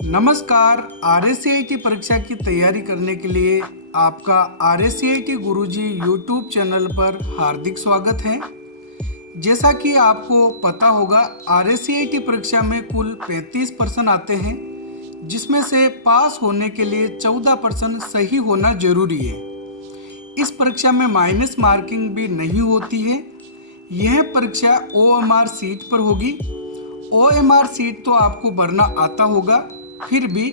नमस्कार। RSCIT परीक्षा की तैयारी करने के लिए आपका RSCIT गुरुजी यूट्यूब चैनल पर हार्दिक स्वागत है। जैसा कि आपको पता होगा, RSCIT परीक्षा में कुल 35 प्रश्न आते हैं, जिसमें से पास होने के लिए 14 प्रश्न सही होना जरूरी है। इस परीक्षा में माइनस मार्किंग भी नहीं होती है। यह परीक्षा OMR सीट पर होगी। OMR सीट तो आपको भरना आता होगा, फिर भी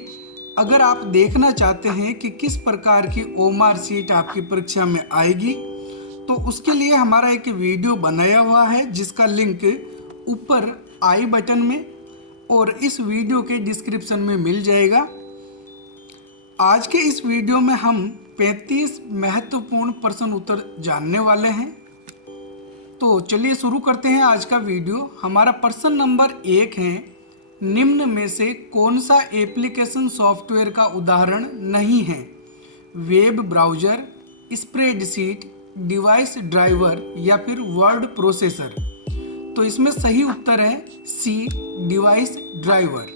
अगर आप देखना चाहते हैं कि किस प्रकार की OMR सीट आपकी परीक्षा में आएगी, तो उसके लिए हमारा एक वीडियो बनाया हुआ है, जिसका लिंक ऊपर आई बटन में और इस वीडियो के डिस्क्रिप्शन में मिल जाएगा। आज के इस वीडियो में हम 35 महत्वपूर्ण प्रश्न उत्तर जानने वाले हैं। तो चलिए शुरू करते हैं आज का वीडियो। हमारा प्रश्न नंबर 1 है, निम्न में से कौन सा एप्लीकेशन सॉफ्टवेयर का उदाहरण नहीं है? Web browser, spreadsheet, device driver या फिर वर्ड प्रोसेसर। तो इसमें सही उत्तर है सी, डिवाइस ड्राइवर।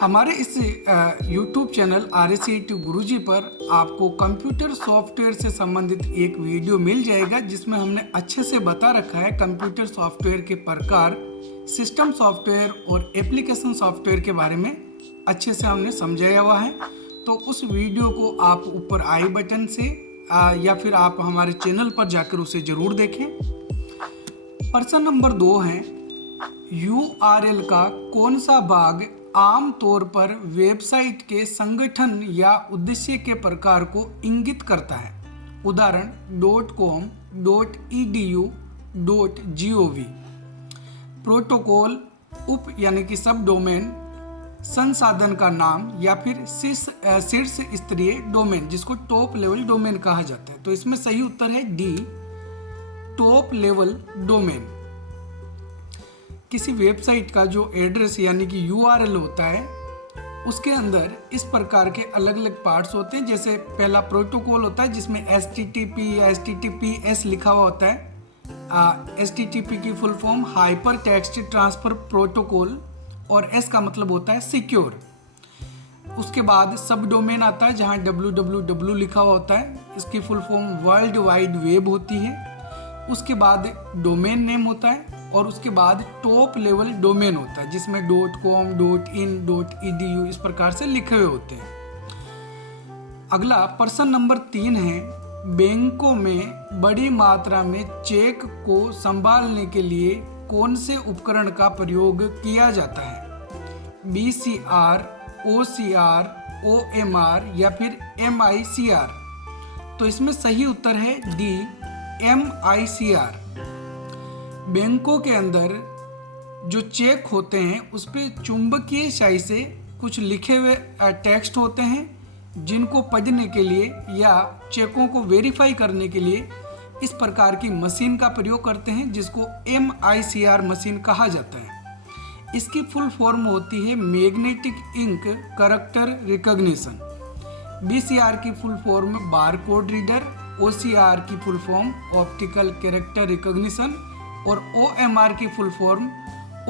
हमारे इस YouTube चैनल RSCIT गुरुजी पर आपको कंप्यूटर सॉफ्टवेयर से संबंधित एक वीडियो मिल जाएगा, जिसमें हमने अच्छे से बता रखा है कंप्यूटर सॉफ्टवेयर के प्रकार, सिस्टम सॉफ्टवेयर और एप्लीकेशन सॉफ्टवेयर के बारे में अच्छे से हमने समझाया हुआ है। तो उस वीडियो को आप ऊपर आई बटन से या फिर आप हमारे चैनल पर जाकर उसे ज़रूर देखें। प्रश्न नंबर 2 है, URL का कौन सा भाग आम तौर पर वेबसाइट के संगठन या उद्देश्य के प्रकार को इंगित करता है? उदाहरण .com, .edu, .gov। प्रोटोकॉल, उप यानी कि सब डोमेन, संसाधन का नाम या फिर शीर्ष स्तरीय डोमेन, जिसको टॉप लेवल डोमेन कहा जाता है। तो इसमें सही उत्तर है डी, टॉप लेवल डोमेन। किसी वेबसाइट का जो एड्रेस यानी कि URL होता है, उसके अंदर इस प्रकार के अलग अलग पार्ट्स होते हैं। जैसे पहला प्रोटोकॉल होता है, जिसमें HTTP या HTTPS लिखा हुआ होता है। HTTP की full form hyper text transfer protocol, और S का मतलब होता है सिक्योर। उसके बाद सब डोमेन आता है, जहाँ www लिखा हुआ होता है। इसकी full form world wide web होती है। उसके बाद डोमेन नेम होता है, और उसके बाद टॉप लेवल डोमेन होता है, जिसमें .com, .in, .edu इस प्रकार से लिखे हुए होते हैं। अगला प्रश्न नंबर 3 है, बैंकों में बड़ी मात्रा में चेक को संभालने के लिए कौन से उपकरण का प्रयोग किया जाता है? BCR, OCR, OMR या फिर MICR। तो इसमें सही उत्तर है डी, MICR। बैंकों के अंदर जो चेक होते हैं, उस पर चुंबकीय स्याही से कुछ लिखे हुए टेक्स्ट होते हैं, जिनको पढ़ने के लिए या चेकों को वेरीफाई करने के लिए इस प्रकार की मशीन का प्रयोग करते हैं, जिसको MICR मशीन कहा जाता है। इसकी फुल फॉर्म होती है magnetic ink character recognition. BCR की full form barcode reader, OCR की full form optical character recognition, और OMR की full form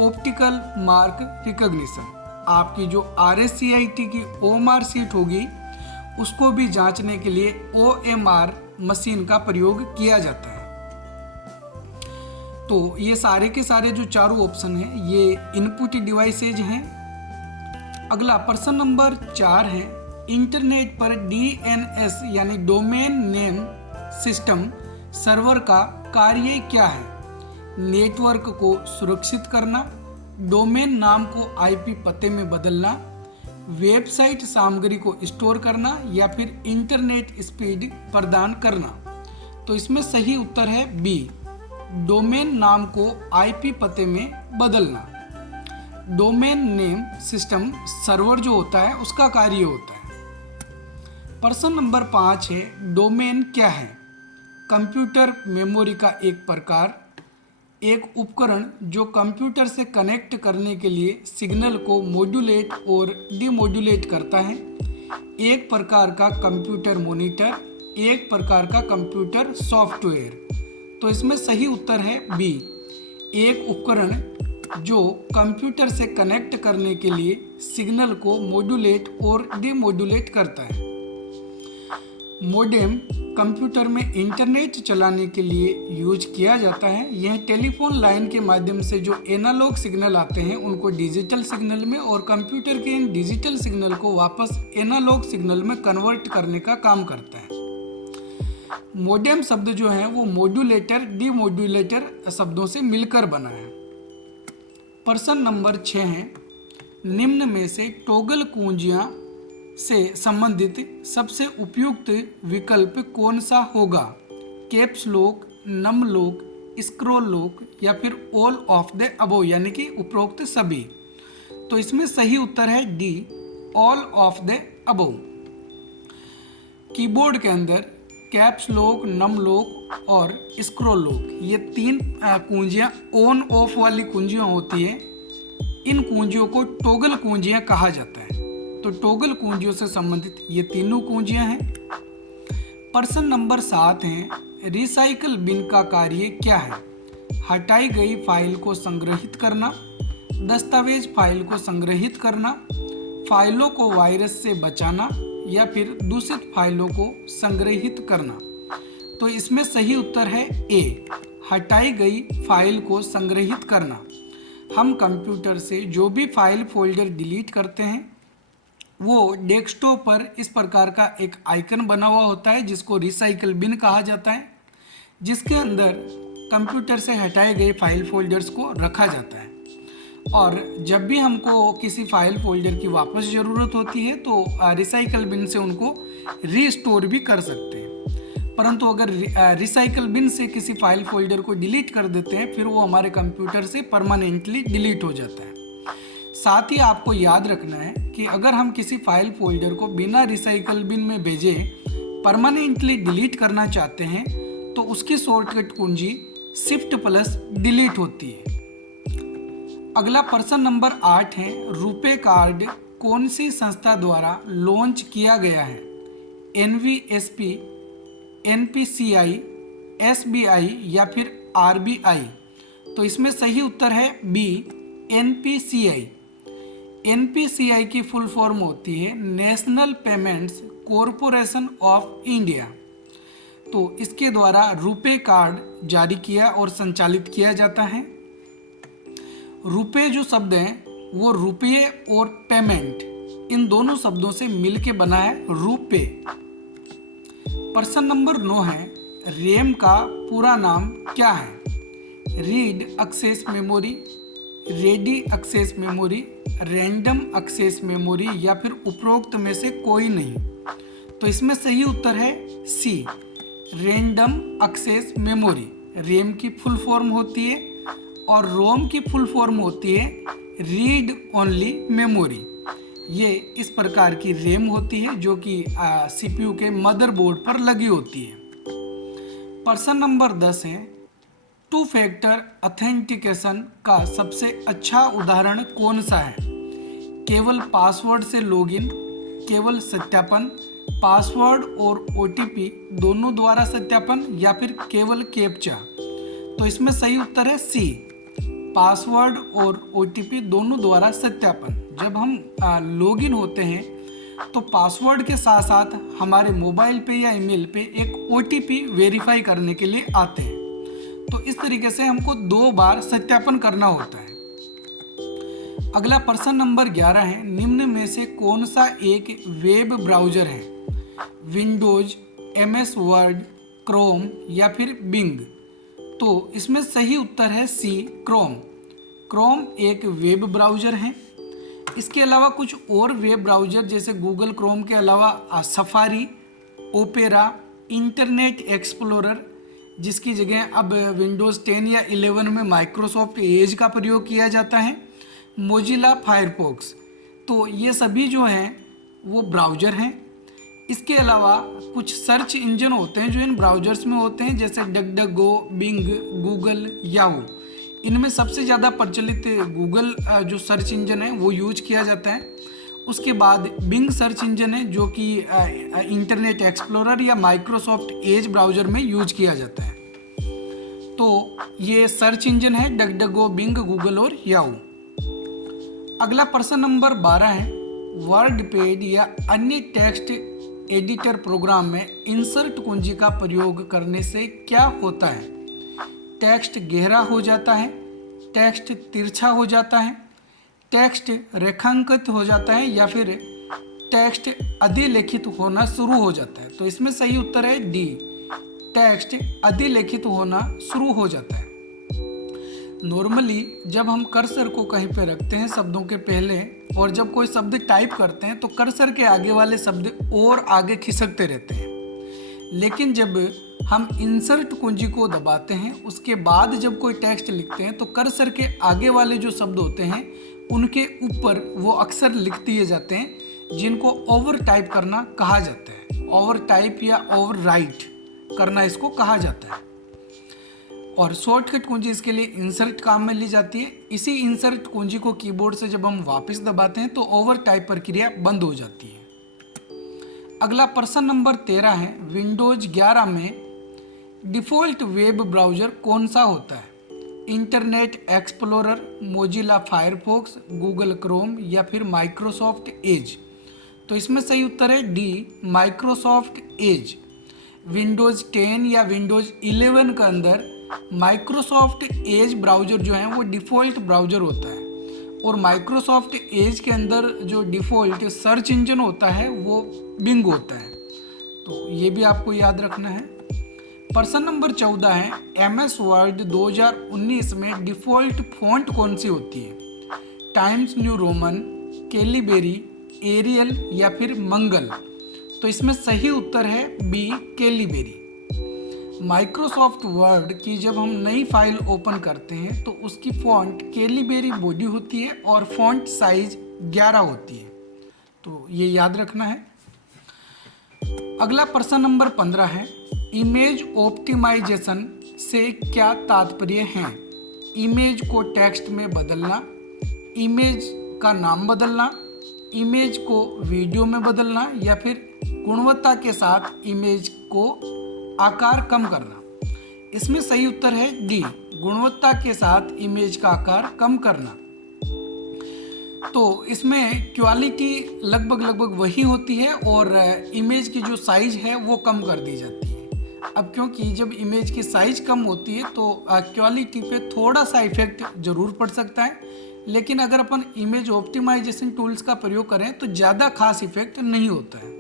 optical mark recognition. आपकी जो RSCIT की OMR सीट होगी, उसको भी जांचने के लिए OMR मशीन का प्रयोग किया जाता है। तो ये सारे के सारे जो चारों ऑप्शन हैं, ये इनपुट डिवाइसेज हैं। अगला प्रश्न नंबर 4 है, इंटरनेट पर DNS यानी डोमेन नेम सिस्टम सर्वर का कार्य क्या है? नेटवर्क को सुरक्षित करना, डोमेन नाम को IP पते में बदलना, वेबसाइट सामग्री को स्टोर करना या फिर इंटरनेट स्पीड प्रदान करना। तो इसमें सही उत्तर है बी, डोमेन नाम को IP पते में बदलना। डोमेन नेम सिस्टम सर्वर जो होता है, उसका कार्य होता है। प्रश्न नंबर 5 है, डोमेन क्या है? कंप्यूटर मेमोरी का एक प्रकार, एक उपकरण जो कंप्यूटर से कनेक्ट करने के लिए सिग्नल को मॉड्यूलेट और डिमॉड्यूलेट करता है। एक प्रकार का कंप्यूटर मॉनिटर, एक प्रकार का कंप्यूटर सॉफ्टवेयर। तो इसमें सही उत्तर है बी, एक उपकरण जो कंप्यूटर से कनेक्ट करने के लिए सिग्नल को मॉड्यूलेट और डिमॉड्यूलेट करता है। मॉडेम कंप्यूटर में इंटरनेट चलाने के लिए यूज किया जाता है। यह टेलीफोन लाइन के माध्यम से जो एनालॉग सिग्नल आते हैं उनको डिजिटल सिग्नल में और कंप्यूटर के इन डिजिटल सिग्नल को वापस एनालॉग सिग्नल में कन्वर्ट करने का काम करता है। मॉडेम शब्द जो है वो मॉड्यूलेटर डिमॉड्यूलेटर शब्दों से मिलकर बना है। प्रश्न नंबर 6 है, निम्न में से टॉगल कुंजियां से संबंधित सबसे उपयुक्त विकल्प कौन सा होगा? Caps lock, num lock, scroll lock या फिर ऑल ऑफ द अबव, यानी कि उपरोक्त सभी। तो इसमें सही उत्तर है D, all of the above. Keyboard के अंदर कैप्स लॉक, नम लॉक और स्क्रॉल लॉक, ये 3 कुंजियां ऑन ऑफ वाली कुंजियां होती है। इन कुंजियों को टॉगल कुंजियां कहा जाता है। तो टॉगल कुंजियों से संबंधित ये तीनों कुंजियां हैं। प्रश्न नंबर 7 है, रिसाइकल बिन का कार्य क्या है? हटाई गई फाइल को संग्रहित करना, दस्तावेज फाइल को संग्रहित करना, फाइलों को वायरस से बचाना या फिर दूषित फाइलों को संग्रहित करना। तो इसमें सही उत्तर है ए, हटाई गई फाइल को संग्रहित करना। हम कंप्यूटर से जो भी फाइल फोल्डर डिलीट करते हैं वो डेस्कटॉप पर इस प्रकार का एक आइकन बना हुआ होता है जिसको रिसाइकल बिन कहा जाता है, जिसके अंदर कंप्यूटर से हटाए गए फाइल फोल्डर्स को रखा जाता है। और जब भी हमको किसी फाइल फोल्डर की वापस ज़रूरत होती है तो रिसाइकल बिन से उनको रीस्टोर भी कर सकते हैं। परंतु अगर रिसाइकल बिन से किसी फाइल फोल्डर को डिलीट कर देते हैं फिर वो हमारे कंप्यूटर से परमानेंटली डिलीट हो जाता है। साथ ही आपको याद रखना है कि अगर हम किसी फाइल फोल्डर को बिना रिसाइकल बिन में भेजे परमानेंटली डिलीट करना चाहते हैं तो उसकी शॉर्टकट कुंजी Shift+ डिलीट होती है। अगला प्रश्न नंबर 8 है, रुपे कार्ड कौन सी संस्था द्वारा लॉन्च किया गया है? NVSP, NPCI, SBI या फिर RBI? तो इसमें सही उत्तर है बी, NPCI। NPCI की फुल फॉर्म होती है national payments corporation of India. तो इसके द्वारा रुपे कार्ड जारी किया और संचालित किया जाता है। रुपए जो शब्द है वो रुपये और पेमेंट इन दोनों शब्दों से मिलके बना है रुपे। प्रश्न नंबर 9 है, रैम का पूरा नाम क्या है? Read access memory, ready access memory, random access memory या फिर उपरोक्त में से कोई नहीं। तो इसमें सही उत्तर है सी, रैंडम एक्सेस मेमोरी। रैम की फुल फॉर्म होती है और रोम की फुल फॉर्म होती है रीड ओनली मेमोरी। ये इस प्रकार की रैम होती है जो कि सीपीयू के मदरबोर्ड पर लगी होती है। प्रश्न नंबर 10 है, 2 फैक्टर ऑथेंटिकेशन का सबसे अच्छा उदाहरण कौन सा है? केवल पासवर्ड से लॉगिन, केवल सत्यापन, पासवर्ड और OTP दोनों द्वारा सत्यापन या फिर केवल कैप्चा? तो इसमें सही उत्तर है सी, पासवर्ड और OTP दोनों द्वारा सत्यापन। जब हम लॉगिन होते हैं तो पासवर्ड के साथ साथ हमारे मोबाइल पे या ईमेल पे एक OTP वेरीफाई करने के लिए आते हैं। तो इस तरीके से हमको 2 बार सत्यापन करना होता है। अगला प्रश्न नंबर 11 है, निम्न में से कौन सा एक वेब ब्राउज़र है? विंडोज, MS वर्ड, क्रोम या फिर बिंग? तो इसमें सही उत्तर है सी, क्रोम। क्रोम एक वेब ब्राउज़र है। इसके अलावा कुछ और वेब ब्राउज़र जैसे गूगल क्रोम के अलावा सफारी, ओपेरा, इंटरनेट एक्सप्लोरर, जिसकी जगह अब विंडोज़ 10 या 11 में माइक्रोसॉफ्ट एज का प्रयोग किया जाता है, मोजिला फायरफॉक्स। तो ये सभी जो हैं वो ब्राउज़र हैं। इसके अलावा कुछ सर्च इंजन होते हैं जो इन ब्राउज़र्स में होते हैं जैसे डकडकगो, बिंग, गूगल, याहू। इनमें सबसे ज़्यादा प्रचलित गूगल जो सर्च इंजन है वो यूज किया जाता है। उसके बाद बिंग सर्च इंजन है जो कि इंटरनेट एक्सप्लोरर या माइक्रोसॉफ्ट एज ब्राउज़र में यूज किया जाता है। तो ये सर्च इंजन है डकडगो, बिंग, गूगल और याहू। अगला प्रश्न नंबर 12 है, वर्डपैड या अन्य टेक्स्ट एडिटर प्रोग्राम में इंसर्ट कुंजी का प्रयोग करने से क्या होता है? टेक्स्ट गहरा हो जाता है, टेक्स्ट तिरछा हो जाता है, टेक्स्ट रेखांकित हो जाता है या फिर टेक्स्ट अधिलेखित होना शुरू हो जाता है। तो इसमें सही उत्तर है डी, टेक्स्ट अधिलेखित होना शुरू हो जाता है। नॉर्मली जब हम कर्सर को कहीं पे रखते हैं शब्दों के पहले और जब कोई शब्द टाइप करते हैं तो कर्सर के आगे वाले शब्द और आगे खिसकते रहते हैं, लेकिन जब हम इंसर्ट कुंजी को दबाते हैं उसके बाद जब कोई टेक्स्ट लिखते हैं तो कर्सर के आगे वाले जो शब्द होते हैं उनके ऊपर वो अक्षर लिख दिए जाते हैं, जिनको ओवर टाइप करना कहा जाता है। ओवर टाइप या ओवर राइट करना इसको कहा जाता है। और शॉर्टकट कुंजी इसके लिए इंसर्ट काम में ली जाती है। इसी इंसर्ट कुंजी को कीबोर्ड से जब हम वापस दबाते हैं तो ओवर टाइप प्रक्रिया बंद हो जाती है। अगला प्रश्न नंबर 13 है, विंडोज 11 में डिफ़ॉल्ट वेब ब्राउज़र कौन सा होता है? Internet explorer, Mozilla Firefox, Google Chrome या फिर माइक्रोसॉफ्ट एज। तो इसमें सही उत्तर है डी, माइक्रोसॉफ्ट एज। विंडोज़ 10 या विंडोज़ 11 के अंदर माइक्रोसॉफ्ट एज ब्राउज़र जो है वो डिफ़ॉल्ट ब्राउज़र होता है, और माइक्रोसॉफ्ट एज के अंदर जो डिफ़ॉल्ट सर्च इंजन होता है वो बिंग होता है। तो ये भी आपको याद रखना है। प्रश्न नंबर 14 है, MS वर्ड 2019 में डिफ़ॉल्ट फ़ॉन्ट कौन सी होती है? Times New Roman, Calibri, Arial या फिर मंगल। तो इसमें सही उत्तर है बी, कैलिबरी। माइक्रोसॉफ्ट वर्ड की जब हम नई फाइल ओपन करते हैं तो उसकी फ़ॉन्ट कैलिबरी बॉडी होती है और फ़ॉन्ट साइज 11 होती है, तो ये याद रखना है। अगला प्रश्न नंबर 15 है, इमेज ऑप्टिमाइजेशन से क्या तात्पर्य है? इमेज को टेक्स्ट में बदलना, इमेज का नाम बदलना, इमेज को वीडियो में बदलना या फिर गुणवत्ता के साथ इमेज को आकार कम करना। इसमें सही उत्तर है डी, गुणवत्ता के साथ इमेज का आकार कम करना। तो इसमें क्वालिटी लगभग वही होती है और इमेज की जो साइज है वो कम कर दी जाती है। अब क्योंकि जब इमेज की साइज कम होती है तो क्वालिटी पे थोड़ा सा इफेक्ट जरूर पड़ सकता है, लेकिन अगर अपन इमेज ऑप्टिमाइजेशन टूल्स का प्रयोग करें तो ज़्यादा खास इफेक्ट नहीं होता है।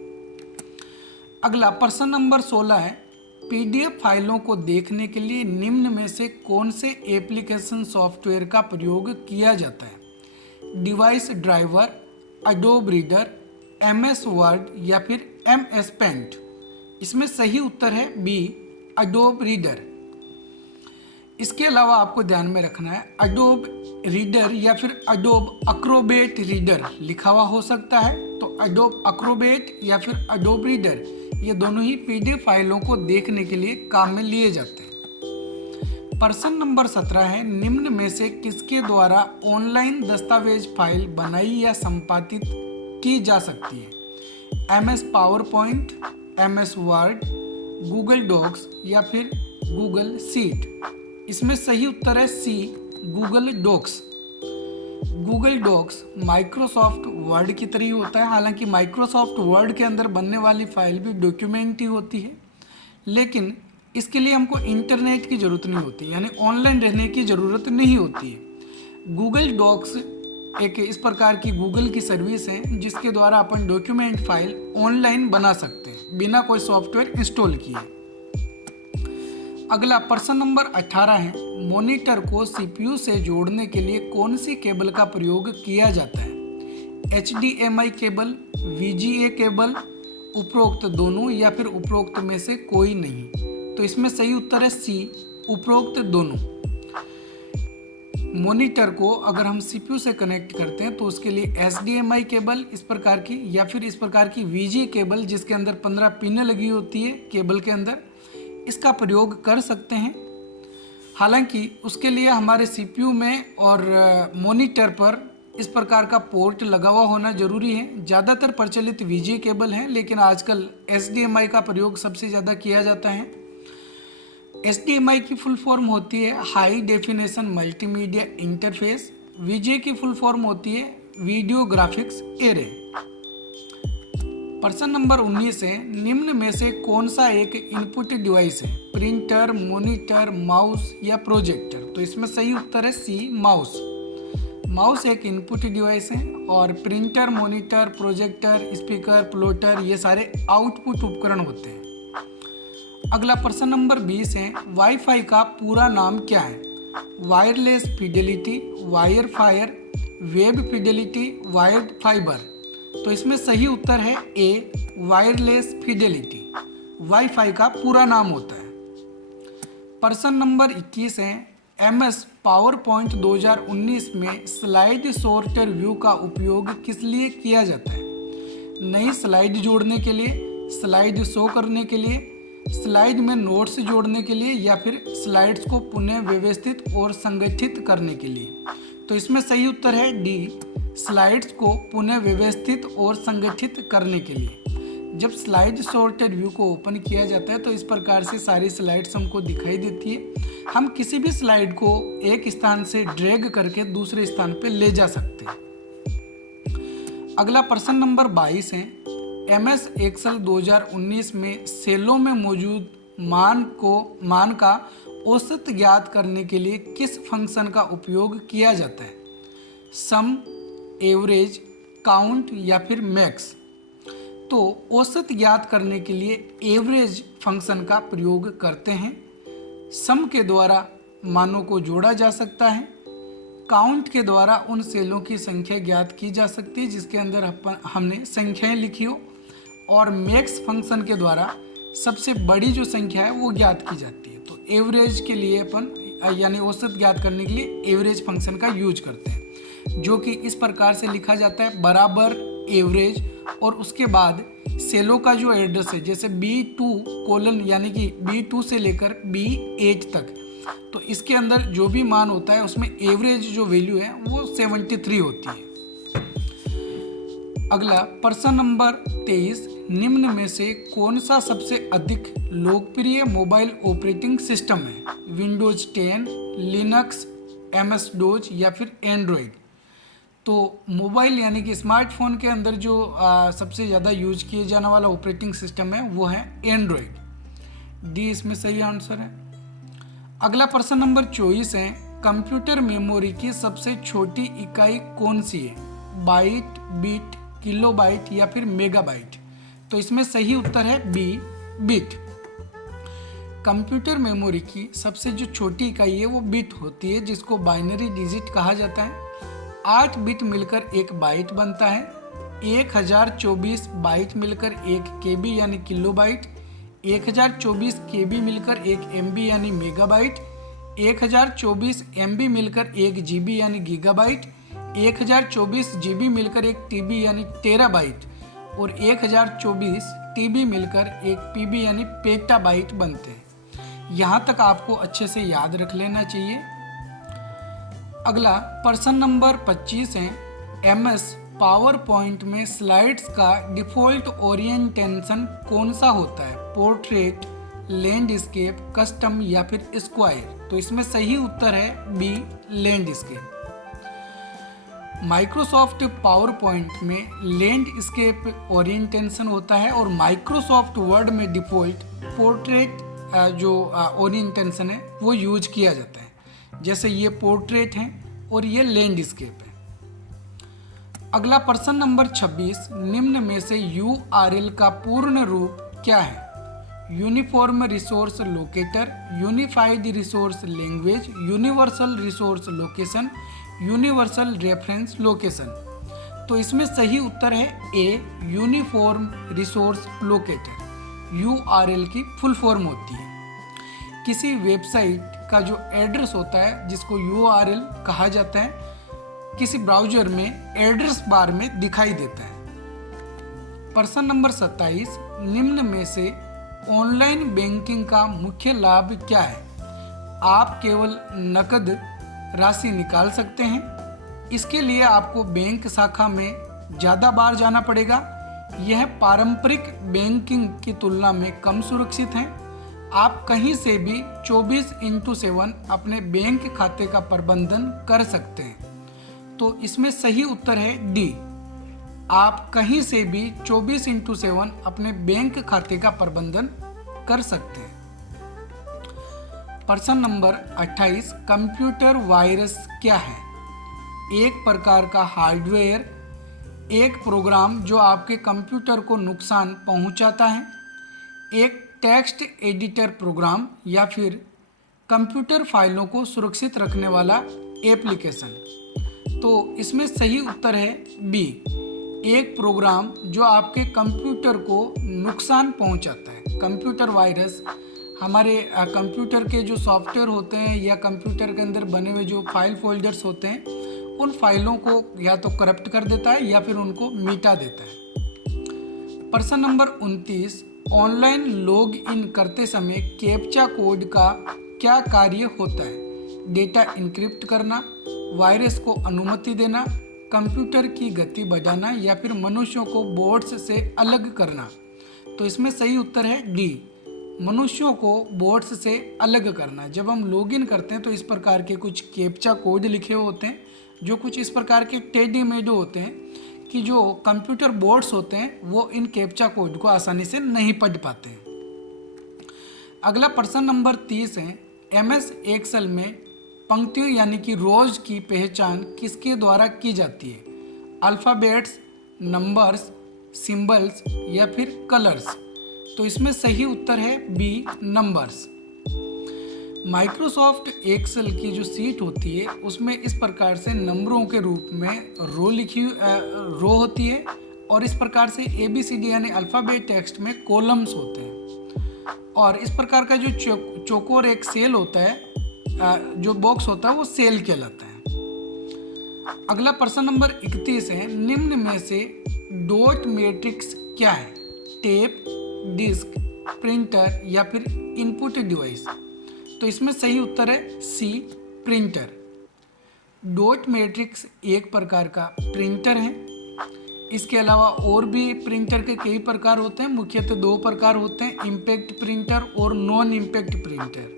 अगला प्रश्न नंबर 16 है, PDF फाइलों को देखने के लिए निम्न में से कौन से एप्लीकेशन सॉफ्टवेयर का प्रयोग किया जाता है? Device driver, adobe reader, MS word या फिर MS पेंट। इसमें सही उत्तर है बी, एडोब रीडर। इसके अलावा आपको ध्यान में रखना है एडोब रीडर या फिर एडोब एक्रोबेट रीडर लिखा हुआ हो सकता है, तो एडोब एक्रोबेट या फिर एडोब रीडर ये दोनों ही PDF फाइलों को देखने के लिए काम में लिए जाते हैं। प्रश्न नंबर 17 है, निम्न में से किसके द्वारा ऑनलाइन दस्तावेज फाइल बनाई या संपादित की जा सकती है? MS PowerPoint, MS Word, Google Docs या फिर गूगल सीट। इसमें सही उत्तर है C, Google Docs. Google Docs Microsoft Word की तरह ही होता है, हालांकि माइक्रोसॉफ्ट वर्ड के अंदर बनने वाली फाइल भी डॉक्यूमेंट ही होती है, लेकिन इसके लिए हमको इंटरनेट की ज़रूरत नहीं होती, यानी ऑनलाइन रहने की ज़रूरत नहीं होती है। गूगल डॉक्स एक इस प्रकार की गूगल की सर्विस है जिसके द्वारा अपन डॉक्यूमेंट फाइल ऑनलाइन बना सकते हैं बिना कोई सॉफ्टवेयर इंस्टॉल किए। अगला प्रश्न नंबर 18 है, मॉनिटर को CPU से जोड़ने के लिए कौन सी केबल का प्रयोग किया जाता है? HDMI केबल, VGA केबल, उपरोक्त दोनों या फिर उपरोक्त में से कोई नहीं। तो इसमें सही उत्तर है सी, उपरोक्त दोनों। मॉनिटर को अगर हम CPU से कनेक्ट करते हैं तो उसके लिए HDMI केबल इस प्रकार की या फिर इस प्रकार की VGA केबल जिसके अंदर 15 पिनें लगी होती है केबल के अंदर, इसका प्रयोग कर सकते हैं। हालांकि उसके लिए हमारे CPU में और मॉनिटर पर इस प्रकार का पोर्ट लगा हुआ होना जरूरी है। ज़्यादातर प्रचलित VGA केबल हैं, लेकिन आजकल HDMI का प्रयोग सबसे ज़्यादा किया जाता है। HDMI की फुल फॉर्म होती है high definition multimedia interface. VGA की फुल फॉर्म होती है वीडियो ग्राफिक्स एरे। प्रश्न नंबर 19 है, निम्न में से कौन सा एक इनपुट डिवाइस है? प्रिंटर, मॉनिटर, माउस या प्रोजेक्टर? तो इसमें सही उत्तर है सी, माउस। माउस एक इनपुट डिवाइस है और printer, monitor, projector, speaker, plotter ये सारे आउटपुट उपकरण होते हैं। अगला प्रश्न नंबर 20 है, वाईफाई का पूरा नाम क्या है? Wireless Fidelity, wire fire, web Fidelity, wired fibre? तो इसमें सही उत्तर है ए, वायरलेस फिडेलिटी। वाईफाई का पूरा नाम होता है। प्रश्न नंबर 21 है, MS पावर पॉइंट 2019 में स्लाइड सॉर्टर व्यू का उपयोग किस लिए किया जाता है? नई स्लाइड जोड़ने के लिए, स्लाइड शो करने के लिए, स्लाइड में नोट्स जोड़ने के लिए या फिर स्लाइड्स को पुनः व्यवस्थित और संगठित करने के लिए? तो इसमें सही उत्तर है डी, स्लाइड्स को पुनः व्यवस्थित और संगठित करने के लिए। जब स्लाइड सॉर्टेड व्यू को ओपन किया जाता है तो इस प्रकार से सारी स्लाइड्स हमको दिखाई देती है। हम किसी भी स्लाइड को एक स्थान से ड्रैग करके दूसरे स्थान पे ले जा सकते हैं। अगला प्रश्न नंबर 22 है, MS एक्सेल 2019 में सेलों में मौजूद मान का औसत ज्ञात करने के लिए किस फंक्शन का उपयोग किया जाता है? सम, एवरेज, काउंट या फिर मैक्स? तो औसत ज्ञात करने के लिए एवरेज फंक्शन का प्रयोग करते हैं। सम के द्वारा मानों को जोड़ा जा सकता है। काउंट के द्वारा उन सेलों की संख्या ज्ञात की जा सकती है जिसके अंदर हमने संख्याएं लिखी हो। और मैक्स फंक्शन के द्वारा सबसे बड़ी जो संख्या है वो ज्ञात की जाती है। तो एवरेज के लिए अपन यानी औसत ज्ञात करने के लिए एवरेज फंक्शन का यूज करते हैं, जो कि इस प्रकार से लिखा जाता है बराबर एवरेज और उसके बाद सेलों का जो एड्रेस है जैसे B2 कोलन यानी कि B2 से लेकर B8 तक, तो इसके अंदर जो भी मान होता है उसमें एवरेज जो वैल्यू है वो 73 होती है। अगला प्रश्न नंबर 23, निम्न में से कौन सा सबसे अधिक लोकप्रिय मोबाइल ऑपरेटिंग सिस्टम है? विंडोज 10, लिनक्स, MS डोज या फिर एंड्रॉयड? तो मोबाइल यानी कि स्मार्टफोन के अंदर जो सबसे ज़्यादा यूज किए जाने वाला ऑपरेटिंग सिस्टम है वो है एंड्रॉयड। डी इसमें सही आंसर है। अगला प्रश्न नंबर 24 है, कंप्यूटर मेमोरी की सबसे छोटी इकाई कौन सी है? बाइट, बिट, किलोबाइट या फिर मेगाबाइट? तो इसमें सही उत्तर है बी, बिट। कंप्यूटर मेमोरी की सबसे जो छोटी इकाई है वो बिट होती है, जिसको बाइनरी डिजिट कहा जाता है। 8 बिट मिलकर एक बाइट बनता है। 1024 बाइट मिलकर एक KB यानी किलोबाइट। 1024 KB मिलकर एक MB यानी मेगाबाइट। 1024 MB मिलकर एक GB यानी गीगाबाइट। 1024 GB मिलकर एक TB यानी टेराबाइट और 1024 TB मिलकर एक PB यानी पेटाबाइट बनते हैं। यहाँ तक आपको अच्छे से याद रख लेना चाहिए। अगला प्रश्न नंबर 25 है, MS पावर पॉइंट में स्लाइड्स का डिफ़ॉल्ट ओरिएंटेशन कौन सा होता है? पोर्ट्रेट, लैंडस्केप, कस्टम या फिर स्क्वायर? तो इसमें सही उत्तर है B, landscape. Microsoft PowerPoint में लैंडस्केप ओरिएंटेशन होता है और माइक्रोसॉफ्ट वर्ड में डिफ़ॉल्ट पोर्ट्रेट जो ओरिएंटेशन है वो यूज किया जाता है। जैसे ये पोर्ट्रेट है और ये लैंडस्केप है। अगला प्रश्न नंबर 26, निम्न में से URL का पूर्ण रूप क्या है? Uniform resource locator, unified resource language, universal resource location, universal reference location? तो इसमें सही उत्तर है ए, यूनिफॉर्म रिसोर्स लोकेटर। URL की फुल फॉर्म होती है। किसी वेबसाइट का जो एड्रेस होता है जिसको URL कहा जाता है, किसी ब्राउज़र में एड्रेस बार में दिखाई देता है। प्रश्न नंबर 27, निम्न में से ऑनलाइन बैंकिंग का मुख्य लाभ क्या है? आप केवल नकद राशि निकाल सकते हैं। इसके लिए आपको बैंक शाखा में ज़्यादा बार जाना पड़ेगा। यह पारंपरिक बैंकिंग की तुलना में कम सुरक्षित है। आप कहीं से भी 24/7 अपने बैंक खाते का प्रबंधन कर सकते हैं। तो इसमें सही उत्तर है डी, आप कहीं से भी 24/7 अपने बैंक खाते का प्रबंधन कर सकते हैं। प्रश्न नंबर 28, कंप्यूटर वायरस क्या है? एक प्रकार का हार्डवेयर, एक प्रोग्राम जो आपके कंप्यूटर को नुकसान पहुंचाता है, एक टेक्स्ट एडिटर प्रोग्राम, या फिर कंप्यूटर फाइलों को सुरक्षित रखने वाला एप्लीकेशन। तो इसमें सही उत्तर है बी, एक प्रोग्राम जो आपके कंप्यूटर को नुकसान पहुंचाता है। कंप्यूटर वायरस हमारे कंप्यूटर के जो सॉफ्टवेयर होते हैं या कंप्यूटर के अंदर बने हुए जो फाइल फोल्डर्स होते हैं, उन फाइलों को या तो करप्ट कर देता है या फिर उनको मिटा देता है। प्रश्न नंबर 29, ऑनलाइन लॉग इन करते समय कैप्चा कोड का क्या कार्य होता है? डेटा इनक्रिप्ट करना, वायरस को अनुमति देना, कंप्यूटर की गति बढ़ाना, या फिर मनुष्यों को बोर्ड्स से अलग करना। तो इसमें सही उत्तर है डी, मनुष्यों को बोर्ड्स से अलग करना। जब हम लॉगिन करते हैं तो इस प्रकार के कुछ कैप्चा कोड लिखे हुए होते हैं जो कुछ इस प्रकार के टेढ़े मेढ़े होते हैं कि जो कंप्यूटर बोर्ड्स होते हैं वो इन कैप्चा कोड को आसानी से नहीं पढ़ पाते हैं। अगला प्रश्न नंबर 30 है, MS एक्सेल में पंक्तियों यानी कि रोज की पहचान किसके द्वारा की जाती है? अल्फ़ाबेट्स, नंबर्स, सिंबल्स, या फिर कलर्स। तो इसमें सही उत्तर है बी, नंबर्स। माइक्रोसॉफ्ट एक्सेल की जो सीट होती है उसमें इस प्रकार से नंबरों के रूप में रो होती है, और इस प्रकार से ABCD यानी अल्फ़ाबेट टेक्स्ट में कॉलम्स होते हैं। और इस प्रकार का जो चौकोर एक सेल होता है, जो बॉक्स होता है, वो सेल कहलाता है। अगला प्रश्न नंबर 31 है, निम्न में से डॉट मैट्रिक्स क्या है? टेप, डिस्क, प्रिंटर, या फिर इनपुट डिवाइस। तो इसमें सही उत्तर है सी, प्रिंटर। डॉट मैट्रिक्स एक प्रकार का प्रिंटर है। इसके अलावा और भी प्रिंटर के कई प्रकार होते हैं, मुख्यतः 2 प्रकार होते हैं, इम्पैक्ट प्रिंटर और नॉन इम्पैक्ट प्रिंटर।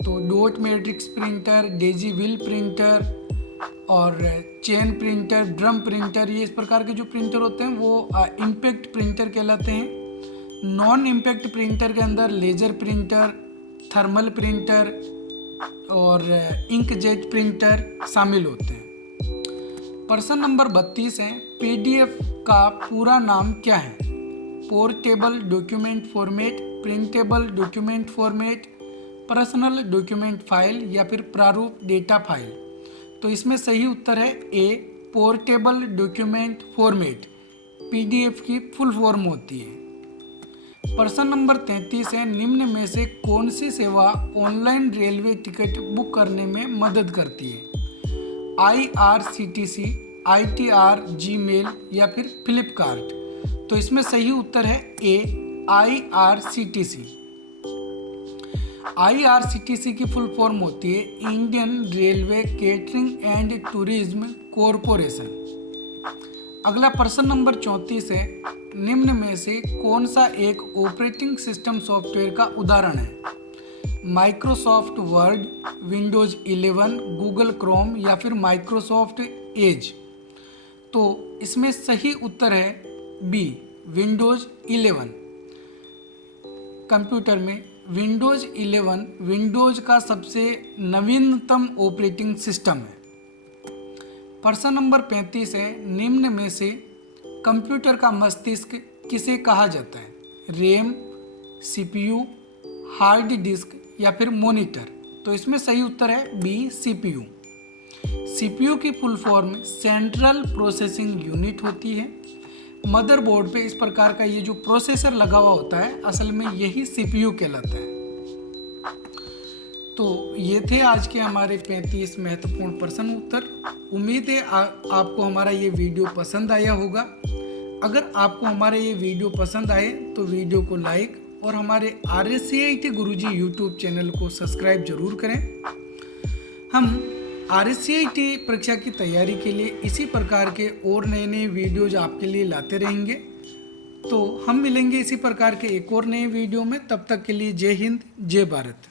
तो dot matrix printer, Daisy wheel printer और चेन प्रिंटर, ड्रम प्रिंटर, ये इस प्रकार के जो प्रिंटर होते हैं वो इम्पैक्ट प्रिंटर कहलाते हैं। नॉन इम्पैक्ट प्रिंटर के अंदर लेजर प्रिंटर, थर्मल प्रिंटर और इंकजेट प्रिंटर शामिल होते हैं। प्रश्न नंबर 32 है, PDF का पूरा नाम क्या है? Portable document format, printable document format, personal document file, या फिर प्रारूप डेटा फाइल। तो इसमें सही उत्तर है ए, पोर्टेबल डॉक्यूमेंट फॉर्मेट। PDF की फुल फॉर्म होती है। प्रश्न नंबर 33 है, निम्न में से कौन सी सेवा ऑनलाइन रेलवे टिकट बुक करने में मदद करती है? IRCTC, ITR, Gmail, या फिर फ्लिपकार्ट। तो इसमें सही उत्तर है ए, IRCTC। IRCTC की फुल फॉर्म होती है Indian railway catering and tourism corporation. अगला प्रश्न नंबर 34 है, निम्न में से कौन सा एक ऑपरेटिंग सिस्टम सॉफ्टवेयर का उदाहरण है? Microsoft word, Windows 11, Google Chrome, या फिर माइक्रोसॉफ्ट एज। तो इसमें सही उत्तर है बी, विंडोज 11। कंप्यूटर में विंडोज 11 विंडोज का सबसे नवीनतम ऑपरेटिंग सिस्टम है। प्रश्न नंबर 35 है, निम्न में से कंप्यूटर का मस्तिष्क किसे कहा जाता है? रैम, CPU, हार्ड डिस्क, या फिर मॉनिटर। तो इसमें सही उत्तर है बी, CPU। CPU की full form central processing unit होती है। मदरबोर्ड पे इस प्रकार का ये जो प्रोसेसर लगा हुआ होता है, असल में यही CPU कहलाता है। तो ये थे आज के हमारे 35 महत्वपूर्ण प्रश्न उत्तर। उम्मीद है आपको हमारा ये वीडियो पसंद आया होगा। अगर आपको हमारा ये वीडियो पसंद आए तो वीडियो को लाइक और हमारे RSCIT गुरुजी यूट्यूब चैनल को सब्सक्राइब जरूर करें। हम RSCIT परीक्षा की तैयारी के लिए इसी प्रकार के और नए नए वीडियोज आपके लिए लाते रहेंगे। तो हम मिलेंगे इसी प्रकार के एक और नए वीडियो में। तब तक के लिए जय हिंद, जय भारत।